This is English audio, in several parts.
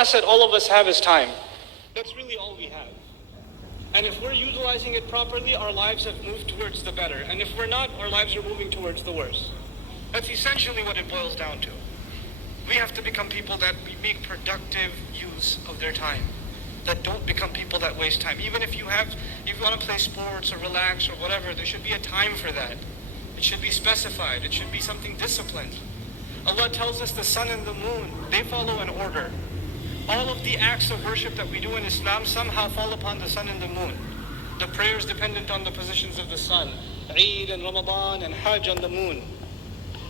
asset all of us have is time. That's really all we have. And if we're utilizing it properly, our lives have moved towards the better. And if we're not, our lives are moving towards the worse. That's essentially what it boils down to. We have to become people that make productive use of their time, that don't become people that waste time. Even if you want to play sports or relax or whatever, there should be a time for that. It should be specified. It should be something disciplined. Allah tells us the sun and the moon, they follow an order. All of the acts of worship that we do in Islam somehow fall upon the sun and the moon. The prayers dependent on the positions of the sun. Eid and Ramadan and Hajj on the moon.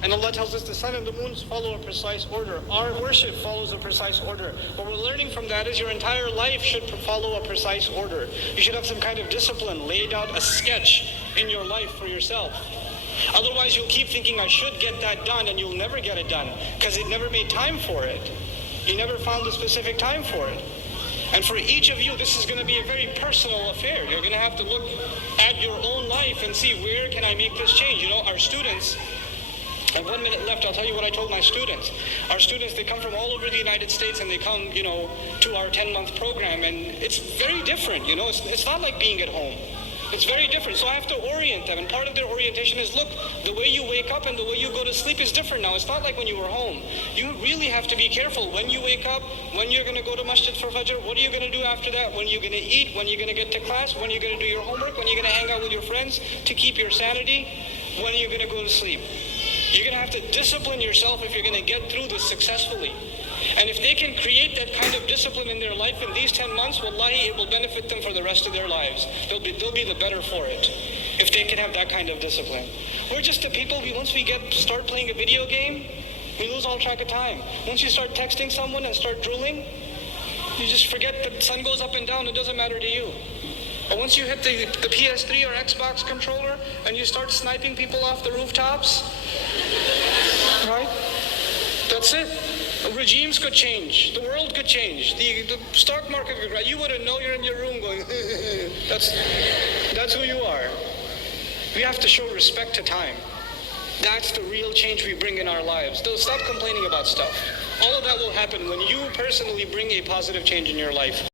And Allah tells us the sun and the moon follow a precise order. Our worship follows a precise order. What we're learning from that is your entire life should follow a precise order. You should have some kind of discipline, laid out a sketch in your life for yourself. Otherwise you'll keep thinking, I should get that done, and you'll never get it done because it never made time for it. You never found the specific time for it. And for each of you, this is going to be a very personal affair. You're going to have to look at your own life and see, where can I make this change? You know, our students, I have 1 minute left, I'll tell you what I told my students. Our students, they come from all over the United States and they come, to our 10-month program, and it's very different, It's not like being at home. It's very different. So I have to orient them, and part of their orientation is, look, the way you wake up and the way you go to sleep is different now. It's not like when you were home. You really have to be careful when you wake up, when you're going to go to masjid for Fajr, what are you going to do after that, when you're going to eat, when you're going to get to class, when you're going to do your homework, when you're going to hang out with your friends to keep your sanity, when you're going to go to sleep. You're going to have to discipline yourself if you're going to get through this successfully. And if they can create that kind of discipline in their life in these 10 months, wallahi, it will benefit them for the rest of their lives. They'll be the better for it if they can have that kind of discipline. We're just the people, once we start playing a video game, we lose all track of time. Once you start texting someone and start drooling, you just forget the sun goes up and down, it doesn't matter to you. But once you hit the PS3 or Xbox controller and you start sniping people off the rooftops, right? That's it. Regimes could change. The world could change. The stock market could rise. You wouldn't know, you're in your room going, that's who you are. We have to show respect to time. That's the real change we bring in our lives. Stop complaining about stuff. All of that will happen when you personally bring a positive change in your life.